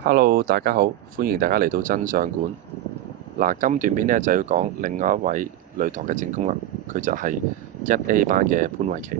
Hello，大家好，歡迎大家嚟到真相館。嗱，今段片呢就要講另外一位女童嘅證供啦，佢就係1A 班嘅潘慧琪。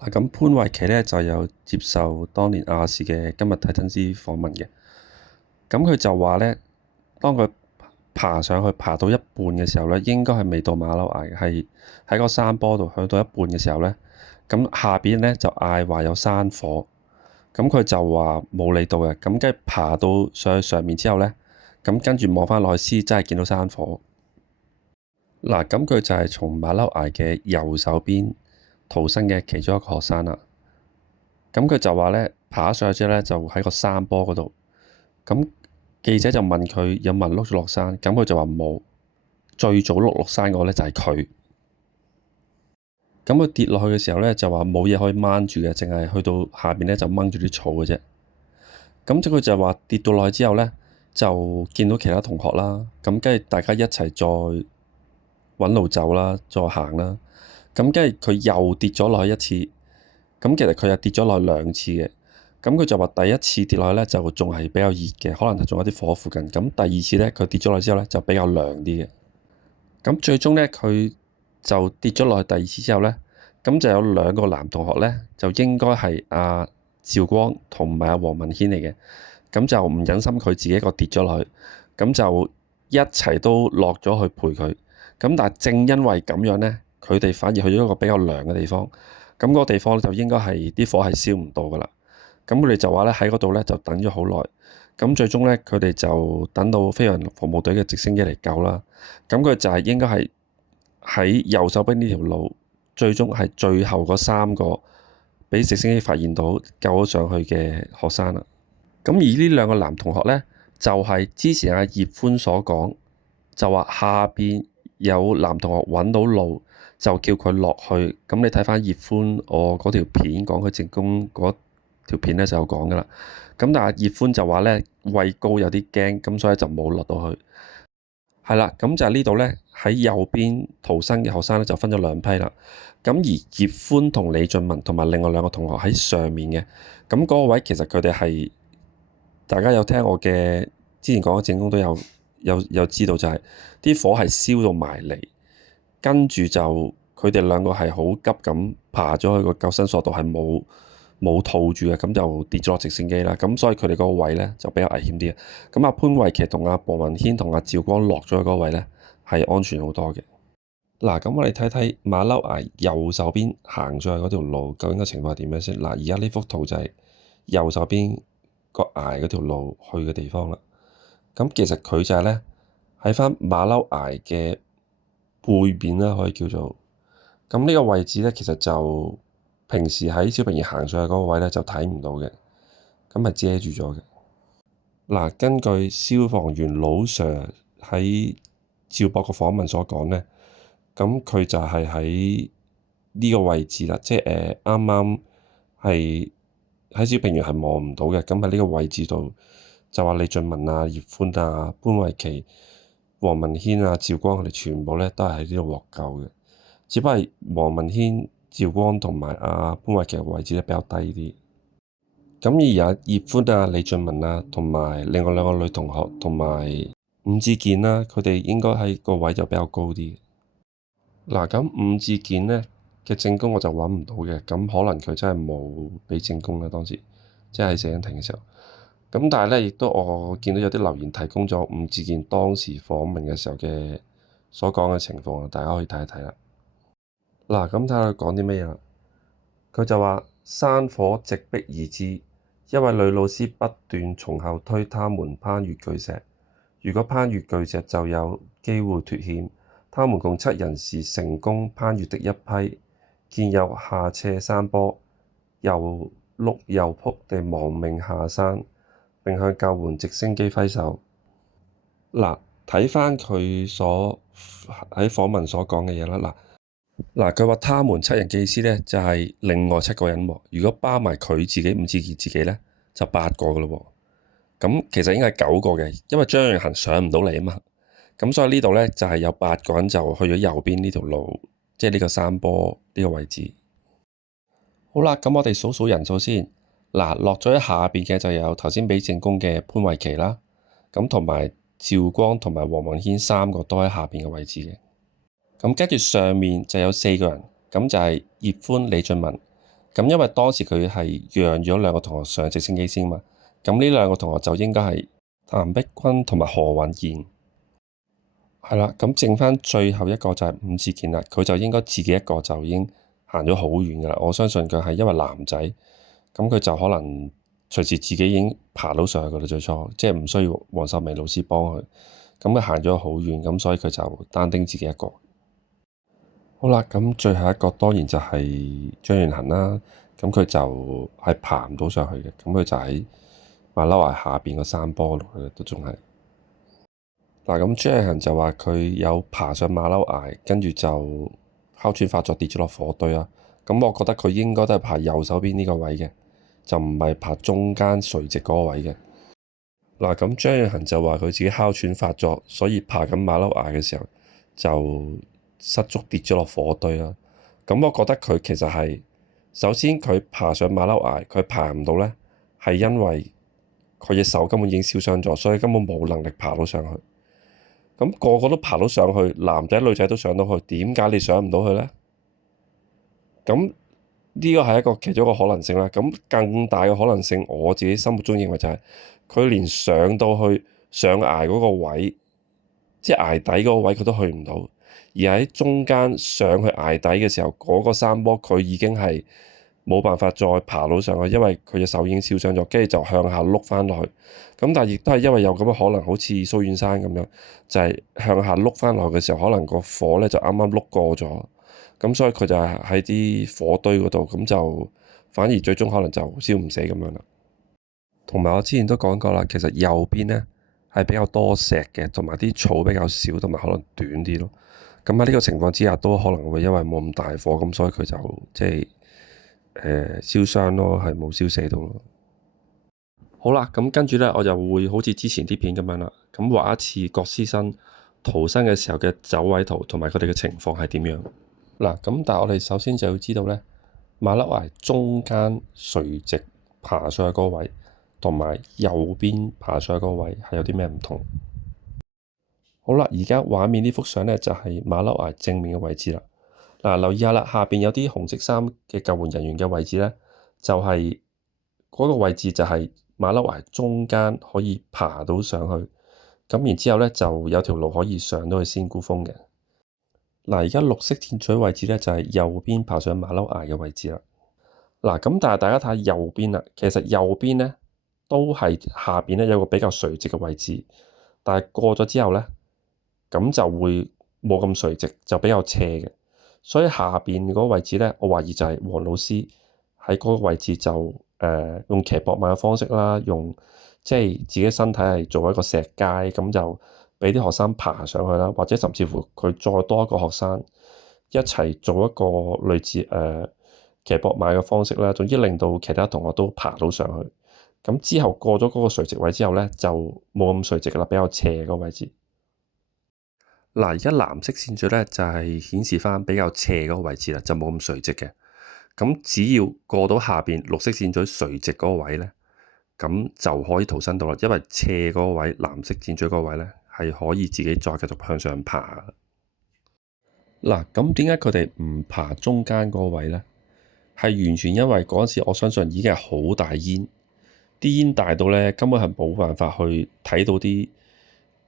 嗱，咁潘慧琪呢就有接受當年亞視嘅今日睇真啲訪問嘅。咁佢就話呢，當佢爬上去爬到一半嘅時候呢，應該係未到馬騮崖嘅，係喺個山坡度去到一半嘅時候呢，咁下邊呢就嗌話有山火。咁佢就話冇理到嘅，咁跟住爬到上去上面之後呢，咁跟住望返落去先真係見到山火。嗱，咁佢就係從馬騮崖嘅右手邊逃生嘅其中一個學生啦。咁佢就話呢，爬上去之後呢，就喺個山坡嗰度。咁記者就問佢有冇人碌咗落山，咁佢就話冇。最早碌落山嗰個呢，就係佢。咁佢跌落去嘅時候呢，就話冇嘢可以掹住嘅，淨係去到下邊呢，就掹住啲草嘅啫。咁即佢就話跌到落去之後呢，就見到其他同學啦。咁跟住大家一齊再揾路走啦，再行啦。咁跟住佢又跌咗落去一次。咁其實佢又跌咗落去2次嘅。咁佢就話第一次跌落去呢，就仲係比較熱嘅，可能仲有啲火附近。咁第二次呢，佢跌咗落去之後呢，就比較涼啲嘅。咁最終呢，佢就跌咗落去第二次之後呢，咁就有2個男同學呢，就應該係阿趙光同埋阿黃文軒嚟嘅。咁就唔忍心佢自己一個跌咗落去，咁就一齊都落咗去陪佢。咁但係正因為咁樣呢，佢哋反而去咗一個比較涼嘅地方。咁嗰個地方就應該係啲火係燒唔到噶啦。咁佢哋就話呢，喺嗰度呢，就等咗好耐。咁最終呢，佢哋就等到飛行服務隊嘅直升機嚟救啦。咁佢就係應該係喺右手邊呢條路，最終係最後嗰3個俾直升機發現到救咗上去嘅學生啦。咁而呢2個男同學呢，就係之前阿葉歡所講，就話下邊有男同學揾到路，就叫佢落去。咁你睇翻葉歡我嗰條片講佢證供嗰條片呢，就有講噶啦。咁但係葉歡就話呢，畏高有啲驚，咁所以就冇落到去。係啦，咁就係呢度呢，喺右邊逃生嘅學生呢，就分咗2批啦。咁而葉歡同李俊文同埋另外2個同學喺上面嘅。咁嗰個位其實佢哋係大家有聽我嘅之前講嘅證供都有知道，就係啲火係燒到埋嚟，跟住就佢哋2個係好急咁爬咗去個救生索度，係冇套住嘅，咁就跌咗落直升機啦。咁所以佢哋嗰個位呢，就比較危險啲嘅。咁阿潘慧琪同阿黃文軒同阿趙光落咗去嗰個位呢，係安全好多嘅。嗱，咁我哋睇睇馬騮崖右手邊行上去嗰條路究竟個情況係點樣先。嗱，而家呢幅圖就係右手邊個崖嗰條路去嘅地方啦。咁其實佢就係呢，喺返馬騮崖嘅背面啦，可以叫做。咁呢個位置呢，其實就平時喺小朋友行上去嗰個位呢，就睇唔到嘅，咁係遮住咗嘅。嗱，根據消防員老 Sir 喺趙博個訪問所講呢，咁佢就係喺呢個位置啦，即係啱啱係喺小平原係望唔到嘅。咁喺呢個位置度就話李俊文啊、葉歡啊、潘慧琪、黃文軒啊、趙光佢哋全部呢都係喺呢度獲救嘅，只不過係黃文軒、趙光同埋阿潘慧琪嘅位置呢比較低啲。咁而阿葉歡啊、李俊文啊，同埋另外2個女同學同埋伍志健啦，佢哋應該喺個位就比較高啲。嗱，咁伍志健呢嘅證供我就揾唔到嘅，咁可能佢真係冇畀證供啦，當時即係死因庭嘅時候。咁但係呢，亦都我見到有啲留言提供咗伍志健當時訪問嘅時候嘅所講嘅情況，大家可以睇一睇啦。嗱，咁睇下佢講啲咩嘢啦。佢就話山火直逼而至，一位女老師不斷從後推他們攀越巨石。如果攀越巨石就有機會脫險。他們共7人是成功攀越的一批，見有下斜山坡，又碌又撲地亡命下山，並向救援直升機揮手。嗱，睇返佢所喺訪問所講嘅嘢啦。嗱，佢話他們7人嘅意思呢，就係另外7個人喎。如果包埋佢自己伍志健自己呢，就8個噶咯喎。咁其實應該係9個嘅，因為張揚恆上唔到嚟啊嘛。咁所以呢度呢，就係有8個人就去咗右邊呢條路，即係呢個山坡呢個位置。好啦，咁我哋數數人數先。嗱，落咗喺下邊嘅就有頭先俾正宮嘅潘慧琪啦，咁同埋趙光同埋黃文軒三個都喺下邊嘅位置嘅。咁跟住上面就有4個人，咁就係葉歡、李峻文。咁因為當時佢係讓咗2個同學上直升機先嘛，咁呢2個同學就應該係譚碧君同埋何允賢。係啦，咁剩翻最後一個就係伍志健啦，佢就應該自己一個就已經行咗好遠噶啦。我相信佢係因為男仔，咁佢就可能隨時自己已經爬到上去噶啦。最初即係唔需要黃秀明老師幫佢，咁佢行咗好遠，咁所以佢就單丁自己一個。好啦，咁最後一個當然就係張遠恒啦，咁佢就係爬唔到上去嘅，咁佢就喺馬騮崖下邊個山坡度嘅，都仲係。嗱，咁張遠恒就話佢有爬上馬騮崖，跟住就哮喘發作跌咗落火堆啦。咁我覺得佢應該都係爬右手邊呢個位嘅，就唔係爬中間垂直嗰個位嘅。嗱，咁張遠恒就話佢自己哮喘發作，所以爬緊馬騮崖嘅時候就失足跌咗落火堆啦。咁我覺得佢其實係首先佢爬上馬騮崖，佢爬唔到咧，係因為佢隻手根本已經燒傷咗，所以根本冇能力爬到上去。咁個個都爬到上去，男仔女仔都上到去，點解你上唔到去咧？咁呢個係一個其中一個可能性啦。咁更大嘅可能性，我自己心目中認為就係佢連上到去上崖嗰個位，即係崖底嗰個位，佢都去唔到，而喺中間上去崖底嘅時候，嗰個山坡佢已經係冇辦法再爬到上去，因為佢隻手已經燒傷咗，跟住就向下碌翻落去。咁但係亦都係因為有咁嘅可能，好似蘇遠山咁樣，就係向下碌翻落去嘅時候，可能個火咧就啱啱碌過咗，咁所以佢就係喺啲火堆嗰度，咁就反而最終可能就燒唔死咁樣啦。同埋我之前都講過啦，其實右邊咧係比較多石嘅，同埋啲草比較少，同埋可能短啲咯。咁喺呢個情況之下，都可能會因為冇咁大火，咁所以佢就即係燒傷咯，係冇燒死到咯。好啦，咁跟住咧，我就會好似之前啲片咁樣啦，咁畫一次郭師生逃生嘅時候嘅走位圖，同埋佢哋嘅情況係點樣。嗱，咁但係我哋首先就要知道咧，馬騮崖中間垂直爬上去嗰個位，同埋右邊爬上去嗰個位係有啲咩唔同？好啦，而家畫面呢幅相咧就係馬騮崖正面嘅位置啦。嗱，留意下啦，下邊有啲紅色衫嘅救援人員嘅位置咧，就係嗰個位置就係馬騮崖中間可以爬到上去，咁然之後咧就有條路可以上到去仙姑峰嘅。嗱，而家綠色箭嘴位置咧就係右邊爬上馬騮崖嘅位置啦。嗱，咁但係大家睇下右邊啦，其實右邊咧都係下邊咧有個比較垂直嘅位置，但係過咗之後咧，咁就會冇咁垂直，就比較斜嘅。所以下邊嗰個位置咧，我懷疑就係黃老師喺嗰個位置就用騎膊馬嘅方式啦，用即係自己身體係做一個石階，咁就俾啲學生爬上去啦，或者甚至乎佢再多一個學生一齊做一個類似騎膊馬嘅方式啦，總之令到其他同學都爬到上去。咁之後過咗嗰個垂直位之後咧，就冇咁垂直啦，比較斜嗰個位置。嗱，而家藍色線嘴咧就係顯示翻比較斜嗰個位置啦，就冇咁垂直嘅。咁只要過到下邊綠色線嘴垂直嗰個位咧，咁就可以逃生到啦。因為斜嗰個位藍色線嘴嗰個位咧係可以自己再繼續向上爬。嗱，咁點解佢哋唔爬中間嗰個位咧？係完全因為嗰陣時我相信已經係好大煙，啲煙大到咧根本係冇辦法去睇到啲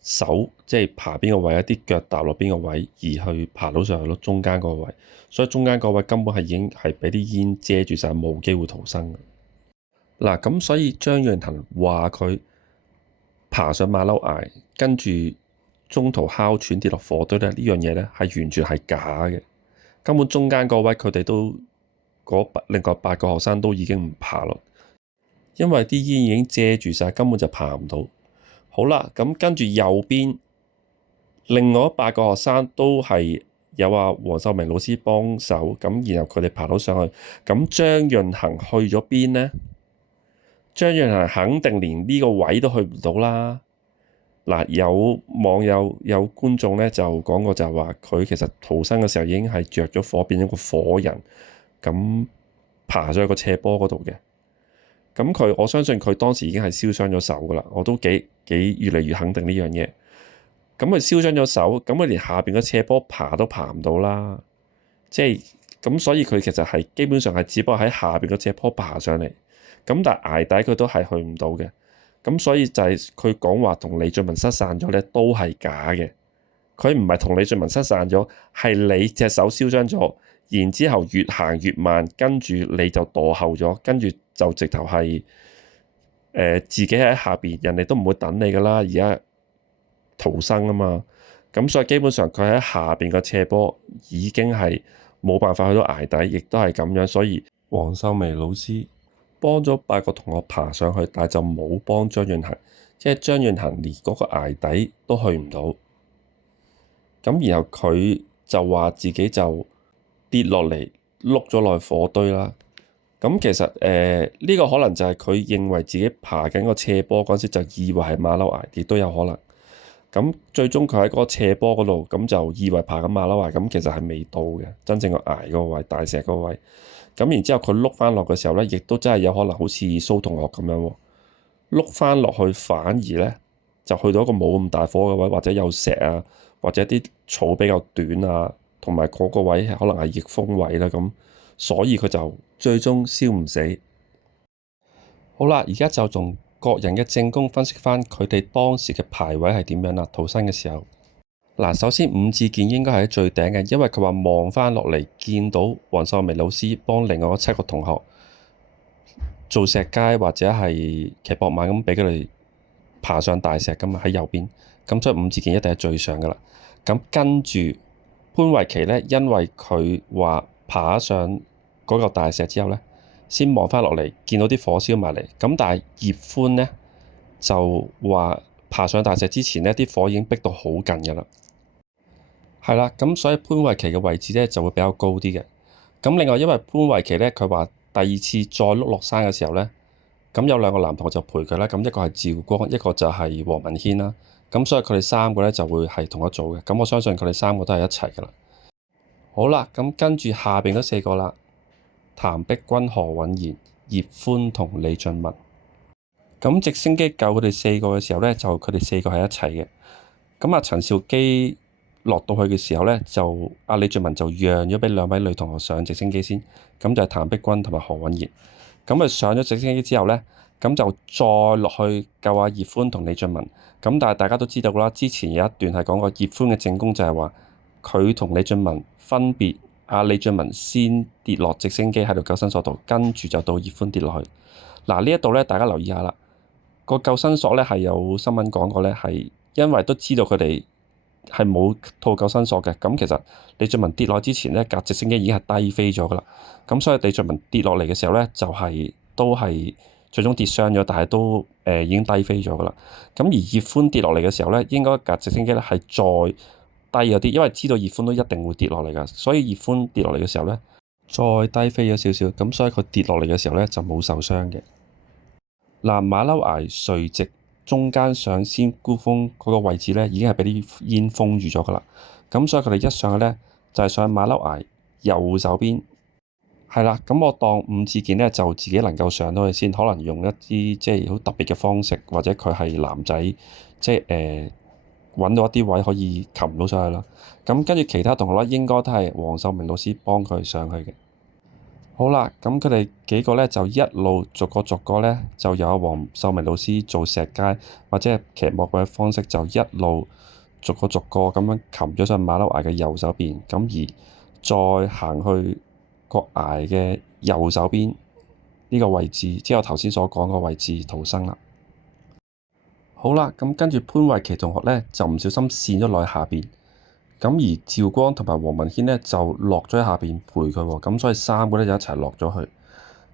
手，即係爬邊個位，一啲腳踏落邊個位，而去爬到上去咯。中間嗰個位，所以中間嗰個位根本係已經係俾啲煙遮住晒，冇機會逃生嘅。嗱，咁所以張潤騰話佢爬上馬騮崖，跟住中途哮喘跌落火堆咧，呢樣嘢咧係完全係假嘅。根本中間嗰位佢哋都另外8個學生都已經唔爬咯，因為啲煙已經遮住晒，根本就爬唔到。好啦，咁跟住右邊另外8個學生都係有黃秀明老師幫手，咁然後佢哋爬到上去。咁張潤衡去咗邊呢？張潤衡肯定連呢個位都去唔到啦。嗱，有網友有觀眾咧就講過，就係話佢其實逃生嘅時候已經係着咗火，變咗個火人，咁爬上去個斜坡嗰度嘅。咁我相信佢當時已經係燒傷咗手噶啦，我都幾越嚟越肯定呢樣嘢。咁佢燒傷咗手，咁佢連下邊個斜坡爬都爬唔到啦，即係咁，所以佢其實係基本上係只不過喺下邊個斜坡爬上嚟，咁但係崖底佢都係去唔到嘅。咁所以就係佢講話同李峻文失散咗咧，都係假嘅。佢唔係同李峻文失散咗，係你隻手燒傷咗，然之後越行越慢，跟住你就墮後咗，跟住就直頭係自己喺下邊，人哋都唔會等你噶啦，而家逃生啊嘛。咁所以基本上佢喺下邊個斜坡已經係冇辦法去到崖底，亦都係咁樣。所以黃秀眉老師幫咗8個同學爬上去，但係就冇幫張潤衡，即係張潤衡連嗰個崖底都去唔到。咁然後佢就話自己就跌落嚟，碌咗落火堆啦。咁其實呢個可能就係佢認為自己爬緊個斜坡嗰陣時就以為係馬騮崖，亦都有可能。咁最終佢喺嗰個斜坡嗰度，咁就以為爬緊馬騮崖，咁其實係未到嘅真正個崖嗰個位，大石嗰個位。咁然之後佢碌翻落嘅時候咧，亦都真係有可能好似蘇同學咁樣喎，碌翻落去反而咧就去到一個冇咁大火嘅位，或者有石啊，或者啲草比較短啊，同埋嗰個位可能係逆風位啦，咁所以佢就最終燒唔死。好啦，而家就從各人嘅證供分析翻佢哋當時嘅排位係點樣啦。逃生嘅時候，嗱，首先伍志健應該係喺最頂嘅，因為佢話望翻落嚟見到黃秀眉老師幫另外嗰7個同學做石階或者係騎膊馬咁，畀佢哋爬上大石噶嘛，喺右邊。咁所以伍志健一定係最上噶啦。咁跟住潘慧琪呢，因為佢話爬上嗰個大石之後呢，先望翻落嚟見到啲火燒埋嚟。咁但係葉歡呢，就話爬上大石之前呢啲火已經逼到好近噶啦。係啦，咁所以潘慧琪嘅位置咧就會比較高啲嘅。咁另外，因為潘慧琪咧，佢話第二次再碌落山嘅時候咧，咁有2個男同學就陪佢啦。咁一個係趙光，一個就係黃文軒啦。咁所以佢哋3個咧就會係同一組嘅。咁我相信佢哋3個都係一齊噶啦。好啦，咁跟住下邊嗰4個啦，譚碧君、何韻賢、葉歡同李峻文。咁直升機救佢哋4個嘅時候咧，就佢哋4個係一齊嘅。咁陳肇基落到去嘅時候呢，就李峻文就讓咗畀2位女同學上直升機先，咁就係譚碧君同埋何韻賢。咁佢上咗直升機之後呢，咁就再落去救葉歡同李峻文。咁但係大家都知道啦，之前有一段係講過葉歡嘅證供就係話佢同李峻文分別，李峻文先跌落直升機喺度救生索度，跟住就到葉歡跌落去。嗱，呢一度呢，大家留意下啦，個救生索呢係有新聞講過呢，係因為都知道佢哋係冇套救生索嘅。咁其實李峻文跌落之前呢，架直升機已經係低飛咗噶啦。咁所以李峻文跌落嚟嘅時候呢，就係都係最終跌傷咗，但係都已經低飛咗噶啦。咁而葉歡跌落嚟嘅時候呢，應該架直升機呢係再低咗啲，因為知道葉歡都一定會跌落嚟噶，所以葉歡跌落嚟嘅時候呢，再低飛咗少少，咁所以佢跌落嚟嘅時候呢，就冇受傷嘅。嗱，馬騮崖垂直中間上仙姑峰嗰個位置呢，已經係畀啲煙封住咗噶啦。咁所以佢哋一上去呢，就係上馬騮崖右手邊。係啦，咁我當伍志健呢，就自己能夠上到去先，可能用一啲即係好特別嘅方式，或者佢係男仔，即係揾到一啲位可以擒到上去啦。咁跟住其他同學呢，應該都係黃秀明老師幫佢上去嘅。好啦，咁佢哋幾個呢，就一路逐個呢，就由黃秀明老師做石階或者係騎幕嘅方式，就一路逐個咁樣擒咗上馬騮崖嘅右手邊，咁而再行去個崖嘅右手邊呢個位置，即係我頭先所講個位置逃生啦。好啦，咁跟住潘慧琪同學呢，就唔小心跣咗落去下邊。咁而趙光同埋黃文軒呢，就落咗喺下邊陪佢喎，咁所以3個呢，就一齊落咗去。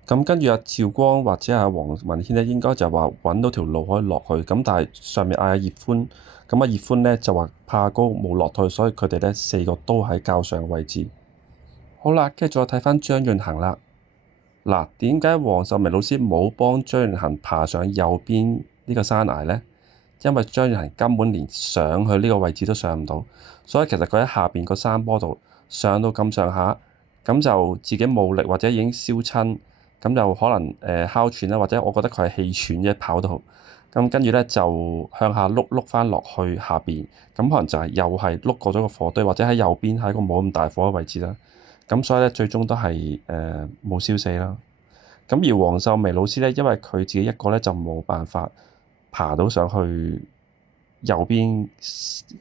咁跟住趙光或者黃文軒呢，應該就話揾到條路可以落去，咁但係上面嗌葉歡，咁葉歡呢，就話怕高冇落去，所以佢哋呢4個都喺較上嘅位置。好啦，跟住再睇翻張潤衡啦。嗱，點解黃秀明老師冇幫張潤衡爬上右邊呢個山崖呢？因為張潤衡根本連上去呢個位置都上唔到，所以其實佢喺下邊個山坡度上到咁上下，咁就自己冇力或者已經燒親，咁就可能哮喘啦，或者我覺得佢係氣喘啫，跑得好。咁跟住咧就向下碌翻落去下邊，咁可能就係又係碌過咗個火堆，或者喺右邊係一個冇咁大火嘅位置啦。咁所以咧最終都係冇燒死啦。咁而黃秀眉老師咧，因為佢自己一個咧就冇辦法爬到上去右邊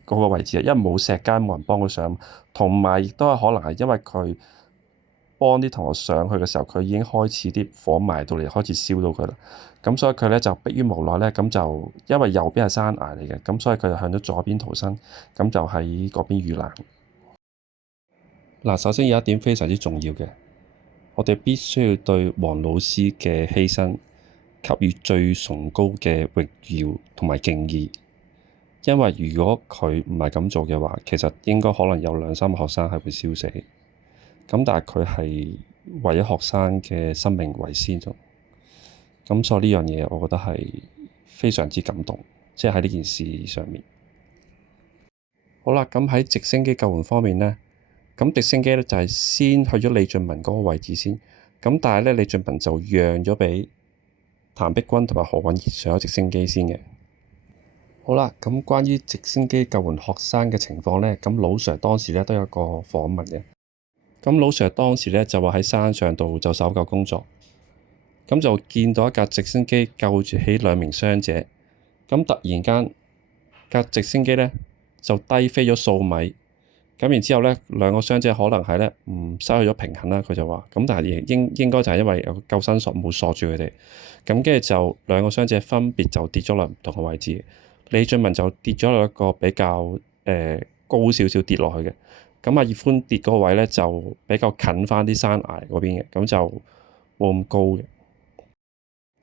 嗰個位置啊，因為冇石階，冇人幫佢上，同埋亦都係可能係因為佢幫啲同學上去嘅時候，佢已經開始啲火埋到嚟，開始燒到佢啦。咁所以佢咧就迫於無奈咧，咁就因為右邊係山崖嚟嘅，咁所以佢就向咗左邊逃生，咁就喺嗰邊遇難。嗱，首先有一點非常之重要嘅，我哋必須要對黃老師嘅犧牲給予最崇高嘅榮耀同埋敬意，因為如果佢唔係咁做嘅話，其實應該可能有2-3個學生係會燒死。咁但係佢係為咗學生嘅生命為先咗，咁所以呢樣嘢我覺得係非常之感動，即係喺呢件事上面。好啦，咁喺直升機救援方面呢，咁直升機咧就係先去咗李峻文嗰個位置先，咁但係咧李峻文就讓咗畀譚碧君同埋何韻賢上咗直升機先嘅。好啦，咁關於直升機救援學生嘅情況呢，咁老 Sir 當時咧都有個訪問嘅。咁老 Sir 當時咧就話喺山上度就搜救工作，咁就見到一架直升機救住起2名傷者，咁突然間架直升機咧就低飛咗數米，咁然之後咧2個傷者可能係咧失去咗平衡啦，佢就話，咁但係應該就係因為有救生索冇鎖住佢哋，咁跟住就2個傷者分別就跌咗落唔同嘅位置，李峻文就跌咗落一個比較高少少跌落去嘅。咁葉歡跌嗰個位咧就比較近翻啲山崖嗰邊嘅，咁就冇咁高嘅。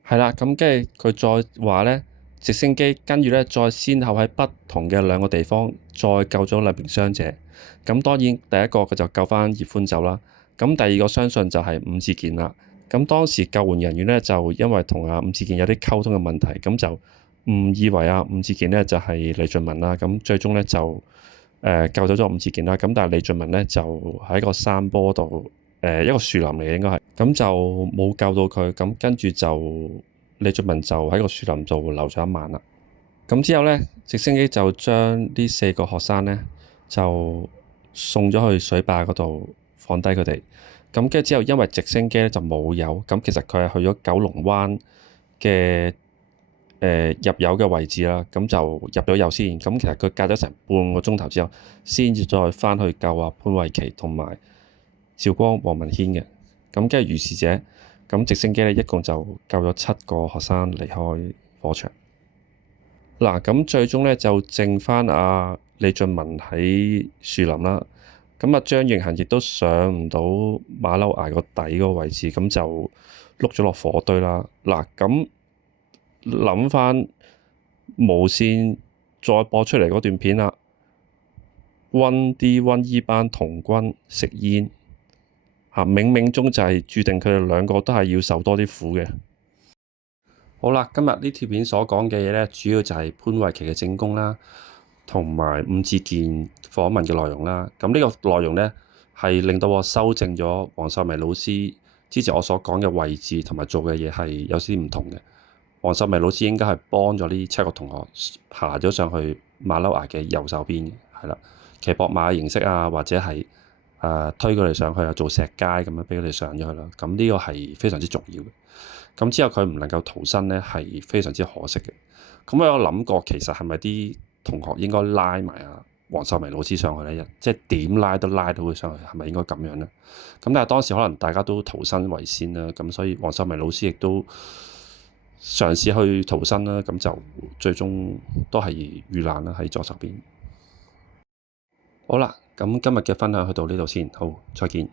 係啦，咁跟住佢再話咧，直升機跟住咧再先後喺不同嘅2個地方再救咗2名傷者。咁當然第一個佢就救翻葉歡走啦，咁第二個相信就係伍志健啦。咁當時救援人員咧就因為同伍志健有啲溝通嘅問題，咁就誤以為伍志健咧就係李峻文啦，咁最終咧就救走咗伍志健啦，咁但係李峻文咧就喺個山坡度，一個樹林嚟嘅應該係，咁就冇救到佢，咁跟住就李峻文就喺個樹林度留咗1晚啦。咁之後咧，直升機就將呢4個學生咧就送咗去水壩嗰度放低佢哋。咁跟住之後，因為直升機咧就冇油，咁其實佢係去咗九龍灣嘅入油嘅位置啦，咁就入咗油先。咁其實佢隔咗成半個鐘頭之後，先至再返去救潘慧琪同埋趙光、黃文軒嘅。咁跟住如是者，咁直升機咧一共就救咗7個學生離開火場。嗱，咁最終咧就剩返李峻文喺樹林啦。咁張盈恒亦都上唔到馬騮崖個底嗰個位置，咁就碌咗落火堆啦。嗱，咁諗翻無線再播出嚟嗰段片啦，溫啲溫衣班童軍食煙，冥冥中就係注定佢哋2個都係要受多啲苦嘅。好啦，今日呢條片所講嘅嘢咧，主要就係潘慧琪嘅證供啦，同埋伍志健訪問嘅內容啦。咁呢個內容咧係令到我修正咗黃秀眉老師之前我所講嘅位置同埋做嘅嘢係有啲唔同嘅。黃秀眉老師應該係幫咗呢7個同學爬咗上去馬騮崖嘅右手邊嘅，係啦，騎膊馬嘅形式或者係推佢哋上去做石階咁樣俾佢哋上咗去啦。咁呢個係非常之重要嘅。咁之後佢唔能夠逃生咧，係非常之可惜嘅。咁我有諗過，其實係咪啲同學應該拉埋黃秀眉老師上去咧？即係點拉都拉到佢上去，係咪應該咁樣咧？咁但係當時可能大家都逃生為先啦，咁所以黃秀眉老師亦都嘗試去逃生啦，咁就最終都係遇難啦，喺左手邊。好啦，咁今日嘅分享去到呢度先，好，再見。